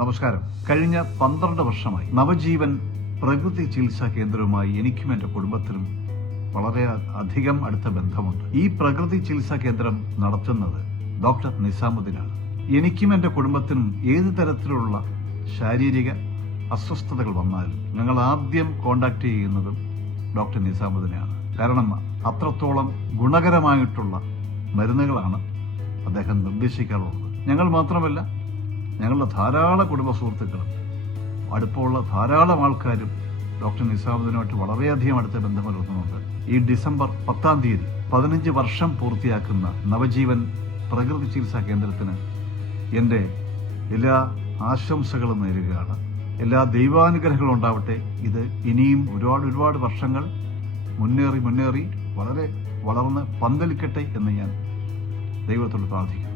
നമസ്കാരം. കഴിഞ്ഞ 12 വർഷമായി നവജീവൻ പ്രകൃതി ചികിത്സാ കേന്ദ്രവുമായി എനിക്കും എൻ്റെ കുടുംബത്തിനും വളരെ അധികം അടുത്ത ബന്ധമുണ്ട്. ഈ പ്രകൃതി ചികിത്സാ കേന്ദ്രം നടത്തുന്നത് ഡോക്ടർ നിസാമുദ്ദീനാണ്. എനിക്കും എൻ്റെ കുടുംബത്തിനും ഏത് തരത്തിലുള്ള ശാരീരിക അസ്വസ്ഥതകൾ വന്നാലും ഞങ്ങൾ ആദ്യം കോണ്ടാക്ട് ചെയ്യുന്നതും ഡോക്ടർ നിസാമുദ്ദീനെയാണ്. കാരണം അത്രത്തോളം ഗുണകരമായിട്ടുള്ള മരുന്നുകളാണ് അദ്ദേഹം നിർദ്ദേശിക്കാറുള്ളത്. ഞങ്ങൾ മാത്രമല്ല, ഞങ്ങളുടെ ധാരാളം കുടുംബ സുഹൃത്തുക്കളും അടുപ്പമുള്ള ധാരാളം ആൾക്കാരും ഡോക്ടർ നിസാമുദ്ദീനുമായിട്ട് വളരെയധികം അടുത്ത ബന്ധം പുലർത്തുന്നുണ്ട്. ഈ ഡിസംബർ 10-ാം തീയതി 15 വർഷം പൂർത്തിയാക്കുന്ന നവജീവൻ പ്രകൃതി ചികിത്സാ കേന്ദ്രത്തിന് എൻ്റെ എല്ലാ ആശംസകളും നേരുകയാണ്. എല്ലാ ദൈവാനുഗ്രഹങ്ങളും ഉണ്ടാവട്ടെ. ഇത് ഇനിയും ഒരുപാട് വർഷങ്ങൾ മുന്നേറി വളരെ വളർന്ന് പന്തലിക്കട്ടെ എന്ന് ഞാൻ ദൈവത്തോട് പ്രാർത്ഥിക്കുന്നു.